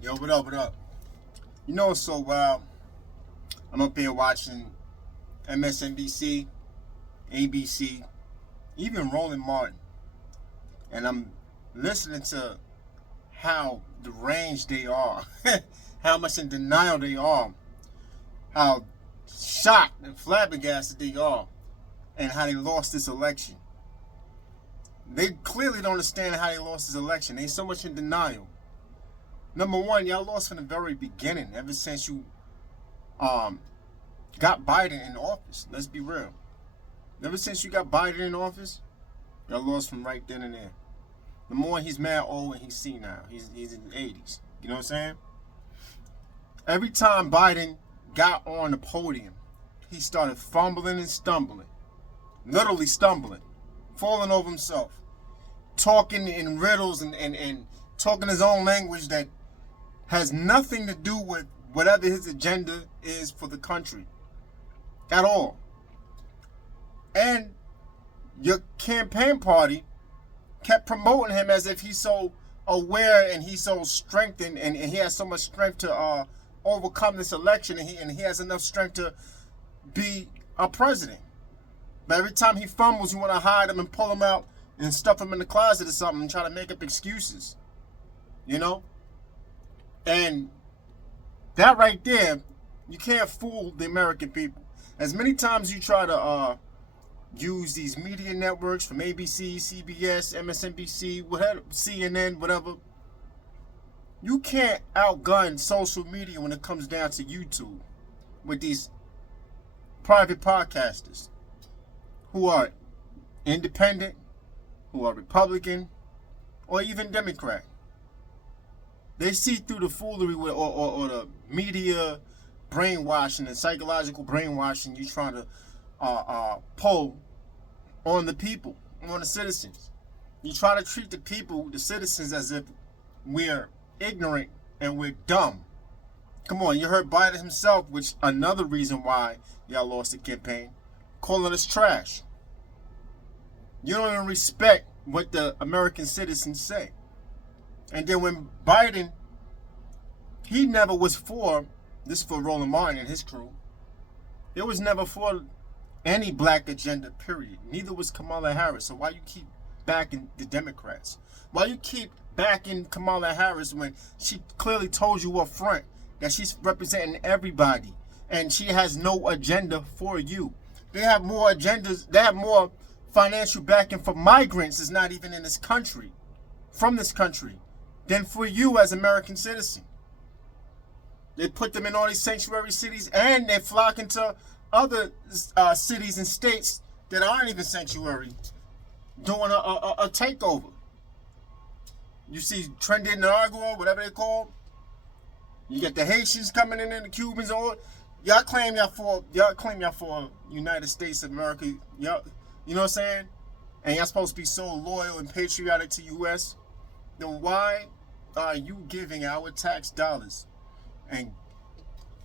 Yo, what up, what up? You know what's so wild? I'm up here watching MSNBC, ABC, even Roland Martin. And I'm listening to how deranged they are, how much in denial they are, how shocked and flabbergasted they are, and how they lost this election. They clearly don't understand how they lost this election. They so much in denial. Number one, y'all lost from the very beginning, ever since you got Biden in office. Let's be real. Ever since you got Biden in office, y'all lost from right then and there. The more he's mad old and he's senile. He's in his 80s. You know what I'm saying? Every time Biden got on the podium, he started fumbling and stumbling. Literally stumbling. Falling over himself. Talking in riddles and talking his own language that has nothing to do with whatever his agenda is for the country. At all. And your campaign party kept promoting him as if he's so aware and he's so strengthened and he has so much strength to overcome this election and he has enough strength to be a president. But every time he fumbles, you want to hide him and pull him out and stuff him in the closet or something and try to make up excuses. You know? And that right there, you can't fool the American people. As many times you try to use these media networks from ABC, CBS, MSNBC, whatever, CNN, whatever, you can't outgun social media when it comes down to YouTube with these private podcasters who are independent, who are Republican, or even Democrat. They see through the foolery with, or the media brainwashing and psychological brainwashing you trying to pull on the people, on the citizens. You try to treat the people, the citizens, as if we're ignorant and we're dumb. Come on, you heard Biden himself, which another reason why y'all lost the campaign, calling us trash. You don't even respect what the American citizens say. And then when Biden, he never was for, this is for Roland Martin and his crew, it was never for any black agenda, period. Neither was Kamala Harris. So why you keep backing the Democrats? Why you keep backing Kamala Harris when she clearly told you up front that she's representing everybody and she has no agenda for you? They have more agendas, they have more financial backing for migrants that's not even in this country, from this country, than for you as American citizen. They put them in all these sanctuary cities and they're flocking to other cities and states that aren't even sanctuary, doing a takeover. You see Trinidad, whatever they call. You get the Haitians coming in and the Cubans. Y'all claim y'all for United States of America. Y'all, you know what I'm saying? And y'all supposed to be so loyal and patriotic to U.S. Then why are you giving our tax dollars and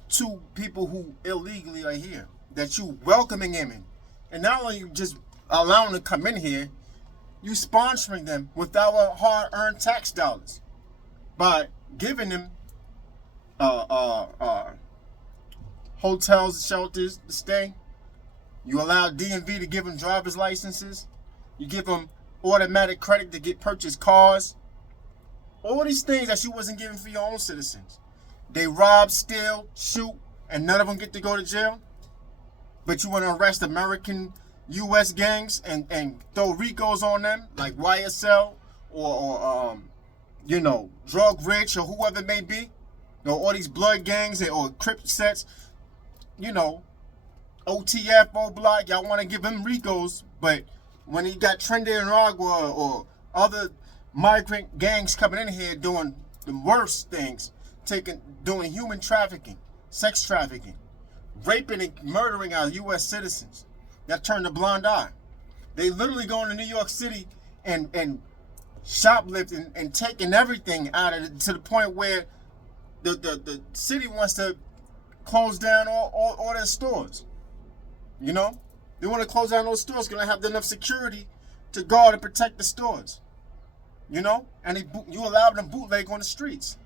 to people who illegally are here, that you welcoming them in? And not only you just allowing them to come in here, you sponsoring them with our hard-earned tax dollars by giving them hotels, shelters to stay. You allow DMV to give them driver's licenses. You give them automatic credit to get purchased cars. All these things that you wasn't giving for your own citizens. They rob, steal, shoot, and none of them get to go to jail. But you want to arrest American U.S. gangs and throw RICOs on them, like YSL or Drug Rich or whoever it may be. All these blood gangs or Crip sets, OTF, O-Block, y'all want to give them RICOs, but when you got Trinidad or other migrant gangs coming in here doing the worst things, doing human trafficking, sex trafficking, raping and murdering our U.S. citizens, that turn a blind eye. They literally go into New York City and shoplifting and taking everything out of it to the point where the city wants to close down all their stores. They want to close down those stores, going to have enough security to guard and protect the stores. And you allow them bootleg on the streets.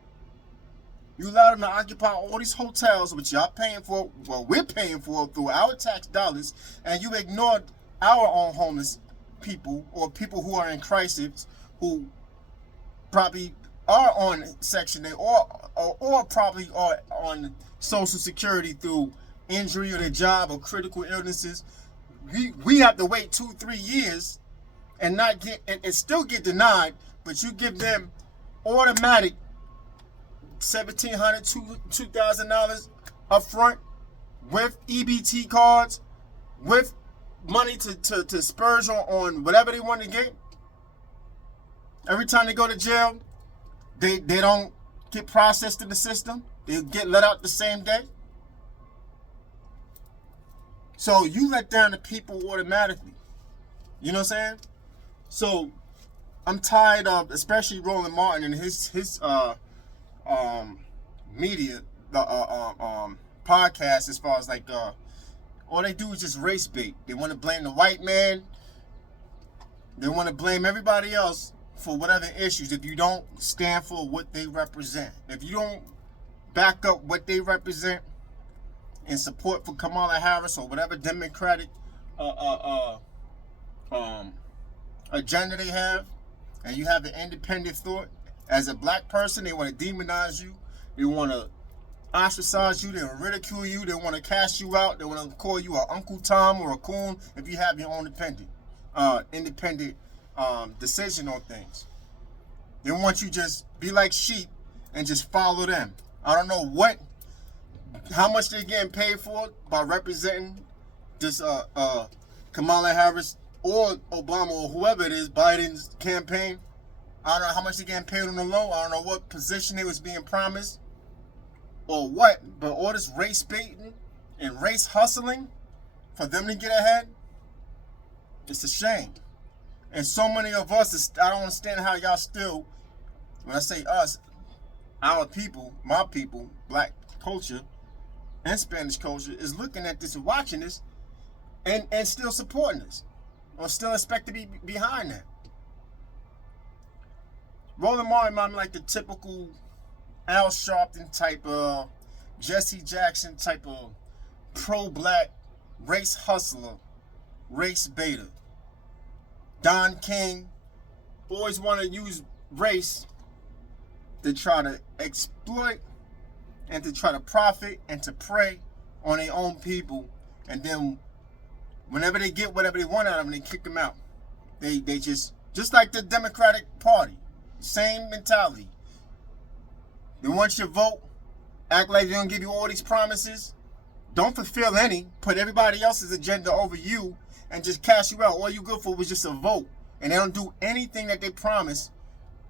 You allowed them to occupy all these hotels, which y'all paying for, well, we're paying for through our tax dollars, and you ignored our own homeless people or people who are in crisis, who probably are on Section 8 or probably are on Social Security through injury or their job or critical illnesses. We have to wait 2-3 years and not get and still get denied, but you give them automatic $1,700, $2,000 up front with EBT cards, with money to spurge on whatever they want to get. Every time they go to jail, they don't get processed in the system. They get let out the same day. So you let down the people automatically. You know what I'm saying? So I'm tired of, especially Roland Martin and his media podcast, as far as like all they do is just race bait. They want to blame the white man. They want to blame everybody else for whatever issues if you don't stand for what they represent. If you don't back up what they represent in support for Kamala Harris or whatever Democratic agenda they have, and you have an independent thought, as a black person, they want to demonize you. They want to ostracize you. They want to ridicule you. They want to cast you out. They want to call you an Uncle Tom or a coon if you have your own independent decision on things. They want you just be like sheep and just follow them. I don't know how much they're getting paid for by representing this Kamala Harris or Obama or whoever it is, Biden's campaign. I don't know how much they're getting paid on the low. I don't know what position they was being promised or what, but all this race baiting and race hustling for them to get ahead, it's a shame. And so many of us, I don't understand how y'all still, when I say us, our people, my people, black culture and Spanish culture, is looking at this and watching this and still supporting this or still expect to be behind that. Roland Martin, I'm like the typical Al Sharpton type of Jesse Jackson type of pro-black race hustler, race baiter. Don King always want to use race to try to exploit and to try to profit and to prey on their own people, and then whenever they get whatever they want out of them, they kick them out. They just like the Democratic Party, same mentality. They want your vote, act like they're gonna give you all these promises, don't fulfill any, put everybody else's agenda over you, and just cash you out. All you good for was just a vote, and they don't do anything that they promise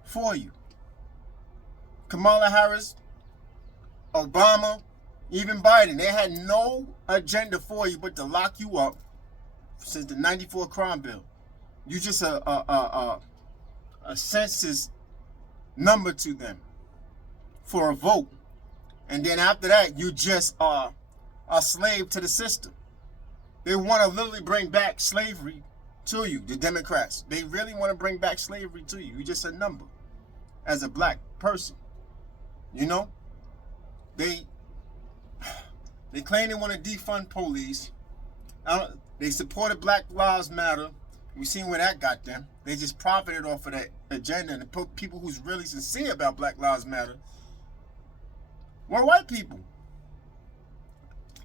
for you. Kamala Harris, Obama, even Biden, they had no agenda for you but to lock you up since the '94 crime bill. You just a census number to them for a vote, and then after that, you just are a slave to the system. They want to literally bring back slavery to you, the Democrats. They really want to bring back slavery to you. You're just a number as a black person. You know? They claim they want to defund police. They supported Black Lives Matter. We've seen where that got them. They just profited off of that agenda, and the people who's really sincere about Black Lives Matter were white people.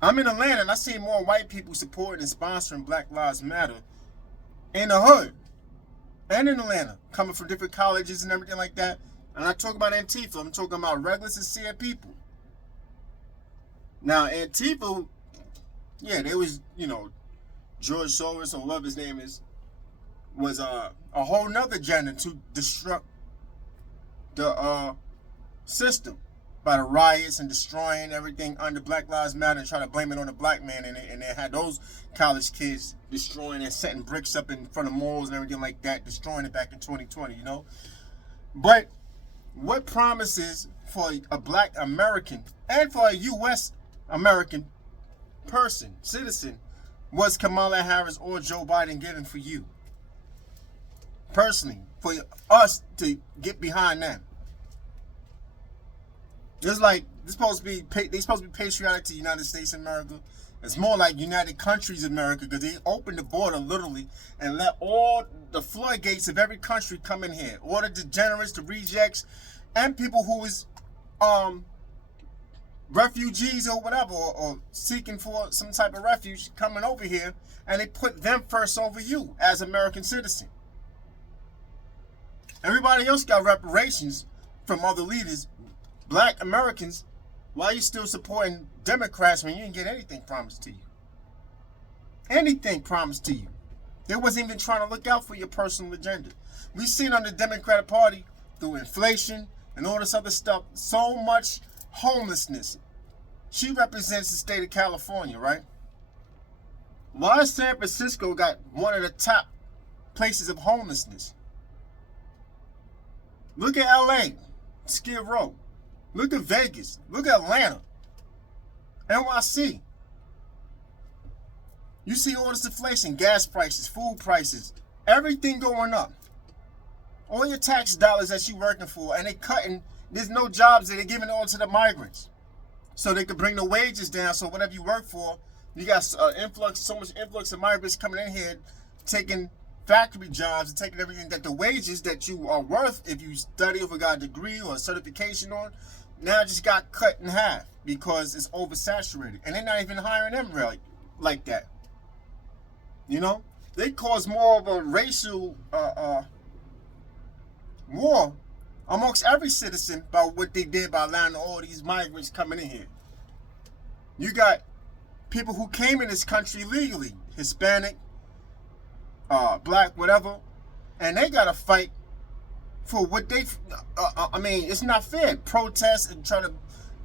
I'm in Atlanta, and I see more white people supporting and sponsoring Black Lives Matter in the hood and in Atlanta, coming from different colleges and everything like that. And I talk about Antifa. I'm talking about regular, sincere people. Now, Antifa, yeah, there was, George Soros, or whatever his name is, was a whole nother agenda to disrupt the system by the riots and destroying everything under Black Lives Matter and trying to blame it on the black man. And they had those college kids destroying and setting bricks up in front of malls and everything like that, destroying it back in 2020, But what promises for a black American and for a U.S. American person, citizen, was Kamala Harris or Joe Biden giving for you? Personally, for us to get behind them. It's like They supposed to be patriotic to the United States of America. It's more like United Countries of America, because they opened the border literally and let all the floodgates of every country come in here. All the degenerates, the rejects, and people who is refugees or whatever, or seeking for some type of refuge coming over here, and they put them first over you as American citizen. Everybody else got reparations from other leaders. Black Americans, why are you still supporting Democrats when you didn't get anything promised to you? Anything promised to you. They wasn't even trying to look out for your personal agenda. We've seen on the Democratic Party, through inflation and all this other stuff, so much homelessness. She represents the state of California, right? Why San Francisco got one of the top places of homelessness? Look at LA, Skid Row. Look at Vegas. Look at Atlanta. NYC. You see all this inflation, gas prices, food prices, everything going up. All your tax dollars that you working for, and they cutting, there's no jobs that they're giving all to the migrants. So they could bring the wages down, so whatever you work for, you got so much influx of migrants coming in here, taking factory jobs and taking everything that the wages that you are worth if you study or got a degree or a certification on, now just got cut in half because it's oversaturated. And they're not even hiring them really like that. You know? They cause more of a racial war amongst every citizen by what they did by allowing all these migrants coming in here. You got people who came in this country legally, Hispanic, black, whatever, and they got to fight for what they, I mean, it's not fair. Protest and try to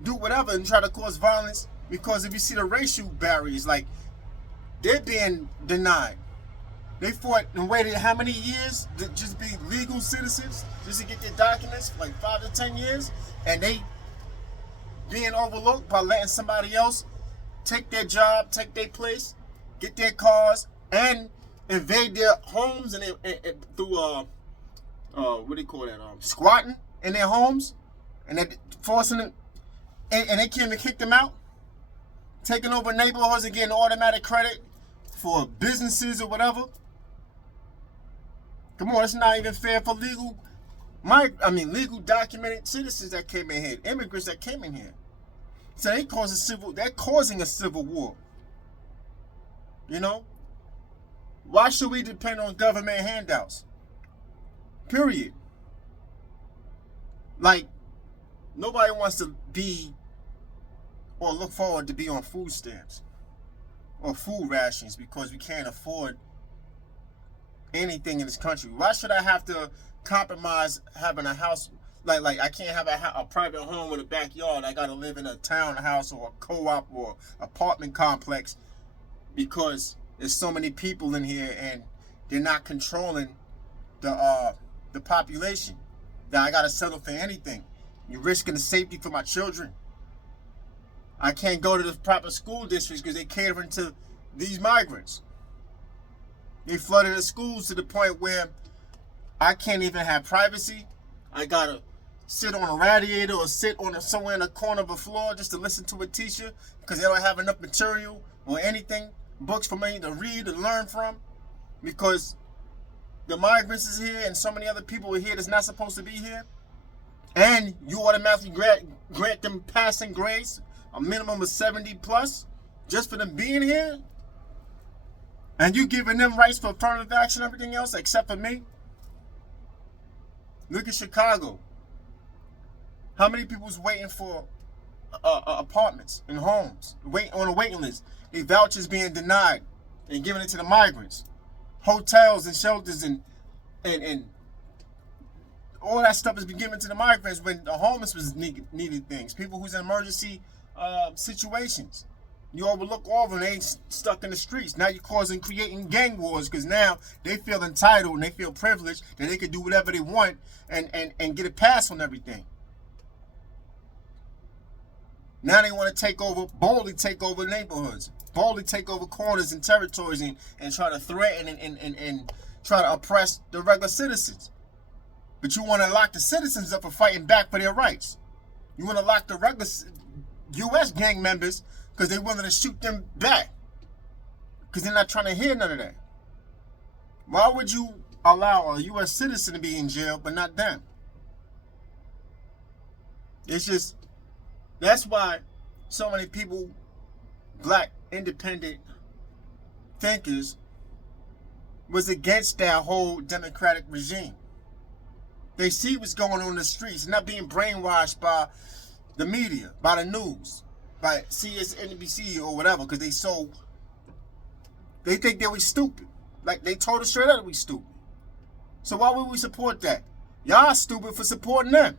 do whatever and try to cause violence, because if you see the racial barriers, like, they're being denied. They fought and waited how many years to just be legal citizens, just to get their documents, like 5 to 10 years, and they being overlooked by letting somebody else take their job, take their place, get their cars, and invade their homes and through what do you call that? Squatting in their homes, and they forcing them, and they can't even kick them out, taking over neighborhoods and getting automatic credit for businesses or whatever. Come on, it's not even fair for legal documented citizens that came in here, immigrants that came in here. So they're causing a civil war. You know? Why should we depend on government handouts? Period. Like, nobody wants to be or look forward to be on food stamps or food rations because we can't afford anything in this country. Why should I have to compromise having a house? Like I can't have a private home with a backyard. I gotta live in a townhouse or a co-op or apartment complex because there's so many people in here and they're not controlling the population. That I gotta settle for anything. You're risking the safety for my children. I can't go to the proper school districts because they're catering to these migrants. They flooded the schools to the point where I can't even have privacy. I gotta sit on a radiator or sit on somewhere in a corner of a floor just to listen to a teacher because they don't have enough material or anything, books for me to read and learn from, because the migrants is here and so many other people are here that's not supposed to be here. And you automatically grant them passing grades, a minimum of 70 plus, just for them being here. And you giving them rights for affirmative action and everything else except for me. Look at Chicago. How many people's waiting for apartments and homes, wait on a waiting list? Their vouchers being denied and giving it to the migrants. Hotels and shelters and all that stuff has been given to the migrants when the homeless was needed things. People who's in emergency situations. You overlook all of them, they ain't stuck in the streets. Now you're creating gang wars because now they feel entitled and they feel privileged that they can do whatever they want and get a pass on everything. Now they want to boldly take over neighborhoods, boldly take over corners and territories and try to threaten and try to oppress the regular citizens. But you want to lock the citizens up for fighting back for their rights. You want to lock the regular U.S. gang members because they're willing to shoot them back. Because they're not trying to hear none of that. Why would you allow a U.S. citizen to be in jail but not them? It's just, that's why so many people, black independent thinkers, was against that whole democratic regime. They see what's going on in the streets, not being brainwashed by the media, by the news, by CNBC or whatever, because they think that we stupid. Like, they told us straight up that we stupid. So why would we support that? Y'all stupid for supporting them.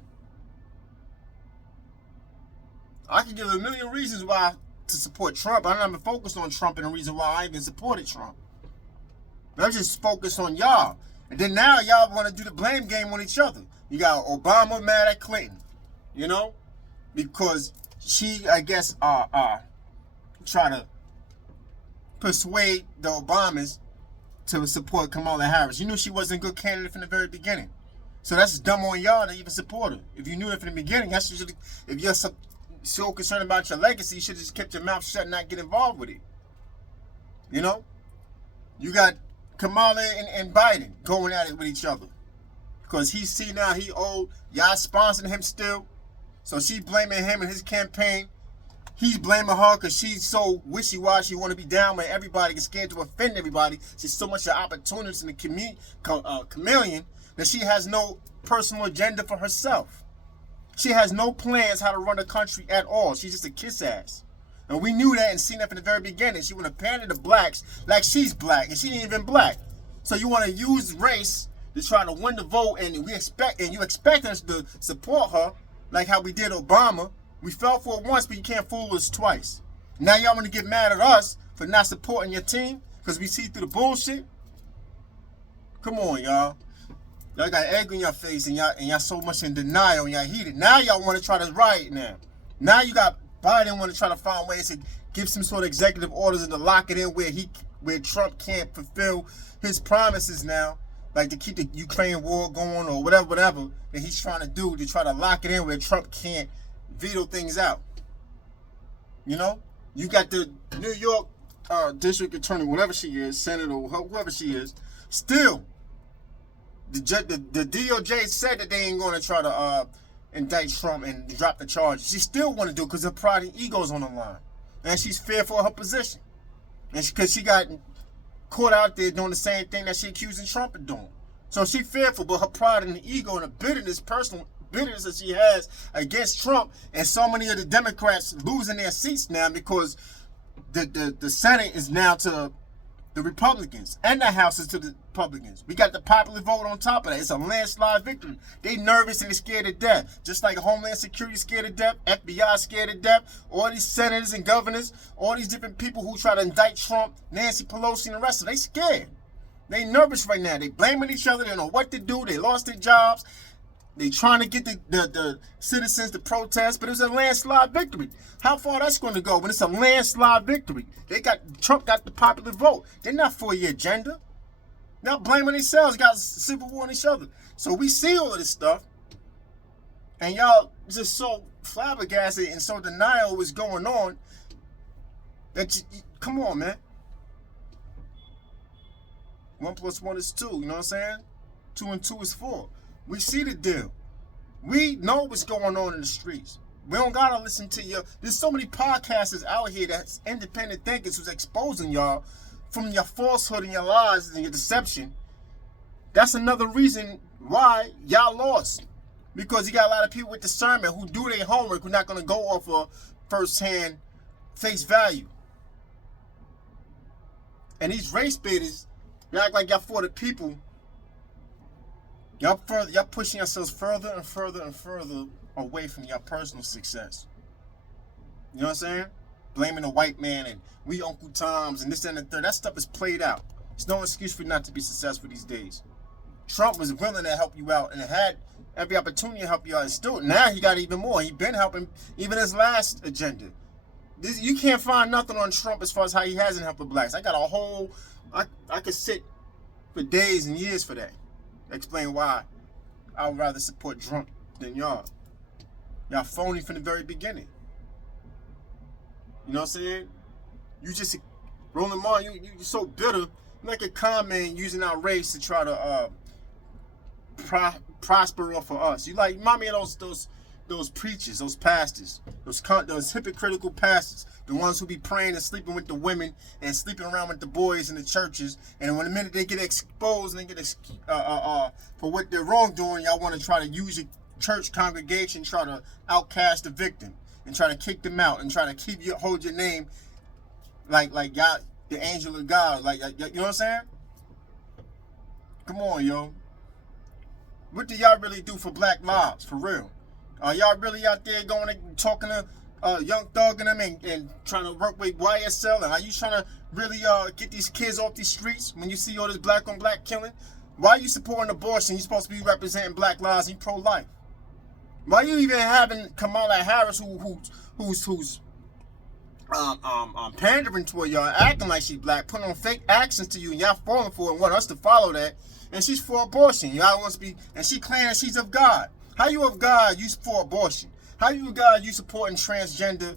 I can give a million reasons why to support Trump. I'm not even focused on Trump and the reason why I even supported Trump. But I'm just focused on y'all. And then now y'all want to do the blame game on each other. You got Obama mad at Clinton, you know, because she, I guess, try to persuade the Obamas to support Kamala Harris. You knew she wasn't a good candidate from the very beginning. So that's dumb on y'all to even support her. If you knew it from the beginning, if you're so concerned about your legacy, you should have just kept your mouth shut and not get involved with it. You know? You got Kamala and Biden going at it with each other. Because he see now he old. Y'all sponsoring him still. So she blaming him and his campaign. He's blaming her because she's so wishy-washy, want to be down with everybody, get scared to offend everybody. She's so much of opportunist in the chameleon that she has no personal agenda for herself. She has no plans how to run the country at all. She's just a kiss ass. And we knew that and seen that from the very beginning. She want to pander to blacks like she's black, and she ain't even black. So you want to use race to try to win the vote, and you expect us to support her like how we did Obama. We fell for it once, but you can't fool us twice. Now y'all want to get mad at us for not supporting your team because we see through the bullshit? Come on, y'all. Y'all got egg on your face and y'all so much in denial and y'all heated. Now y'all want to try to riot now. Now you got Biden want to try to find ways to give some sort of executive orders and to lock it in where Trump can't fulfill his promises now, like to keep the Ukraine war going or whatever that he's trying to do to try to lock it in where Trump can't veto things out. You know? You got the New York district attorney, whatever she is, senator, whoever she is, still, the DOJ said that they ain't going to try to indict Trump and drop the charges. She still want to do it because her pride and ego is on the line. And she's fearful of her position. And because she got caught out there doing the same thing that she accusing Trump of doing. So she fearful, but her pride and the ego and the bitterness, personal bitterness that she has against Trump, and so many of the Democrats losing their seats now because the Senate is now to the Republicans and the House is to the Republicans. We got the popular vote on top of that. It's a landslide victory. They nervous and they scared to death. Just like Homeland Security scared to death, FBI scared to death, all these senators and governors, all these different people who try to indict Trump, Nancy Pelosi and the rest of them, they scared. They nervous right now. They blaming each other. They don't know what to do. They lost their jobs. They trying to get the citizens to protest, but it was a landslide victory. How far that's going to go when it's a landslide victory? Trump got the popular vote. They're not for your agenda. They're not blaming themselves. Got civil war on each other. So we see all of this stuff, and y'all just so flabbergasted and so denial what's going on that come on, man. 1 + 1 is 2. You know what I'm saying? 2 and 2 is 4. We see the deal. We know what's going on in the streets. We don't gotta listen to you. There's so many podcasters out here that's independent thinkers who's exposing y'all from your falsehood and your lies and your deception. That's another reason why y'all lost. Because you got a lot of people with discernment who do their homework, who are not gonna go off of first-hand face value. And these race baiters, you act like y'all for the people. Y'all pushing yourselves further and further and further away from your personal success. You know what I'm saying? Blaming the white man and we Uncle Toms and this and the third. That stuff is played out. There's no excuse for you not to be successful these days. Trump was willing to help you out and had every opportunity to help you out. And still, now he got even more. He been helping even his last agenda. You can't find nothing on Trump as far as how he hasn't helped the blacks. I got a whole, I could sit for days and years for that. Explain why I would rather support Trump than y'all. Y'all phony from the very beginning. You know what I'm saying? You just, Roland Martin, you're so bitter. You're like a con man using our race to try to prosper off of us. You like, remind me of those preachers, those pastors, those hypocritical pastors, the ones who be praying and sleeping with the women and sleeping around with the boys in the churches. And when the minute they get exposed and they get for what they're wrongdoing, y'all want to try to use your church congregation, try to outcast the victim and try to kick them out and try to hold your name like y'all, the angel of God, like, you know what I'm saying? Come on, yo. What do y'all really do for black lives, for real? Are y'all really out there going and talking to Young Thug and them and trying to work with YSL? And are you trying to really get these kids off these streets when you see all this black on black killing? Why are you supporting abortion? You're supposed to be representing black lives and pro-life. Why are you even having Kamala Harris who's pandering toward y'all, acting like she's black, putting on fake accents to you, and y'all falling for it and want us to follow that? And she's for abortion. Y'all wants to be, and she claims she's of God. How you of God? You for abortion? How you of God? You supporting transgender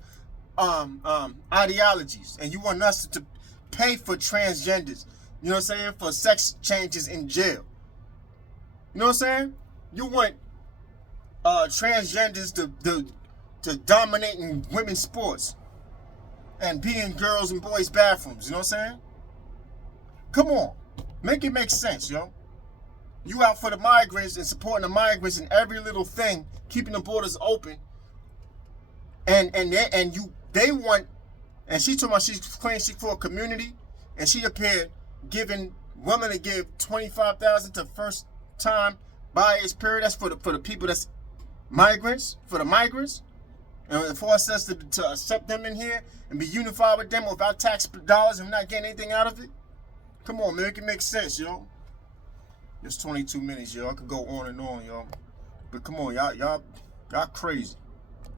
ideologies, and you want us to pay for transgenders? You know what I'm saying? For sex changes in jail. You know what I'm saying? You want transgenders to dominate in women's sports and be in girls and boys' bathrooms. You know what I'm saying? Come on, make it make sense, yo. You out for the migrants and supporting the migrants in every little thing, keeping the borders open, and they want, and she told me she claims she for a community, and she appeared giving women to give $25,000 to first time buyers period. That's for the people that's migrants, for the migrants, and force us to accept them in here and be unified with them without tax dollars and not getting anything out of it. Come on, man, make it make sense, yo. It's 22 minutes, yo. I could go on and on, yo. But come on, y'all crazy.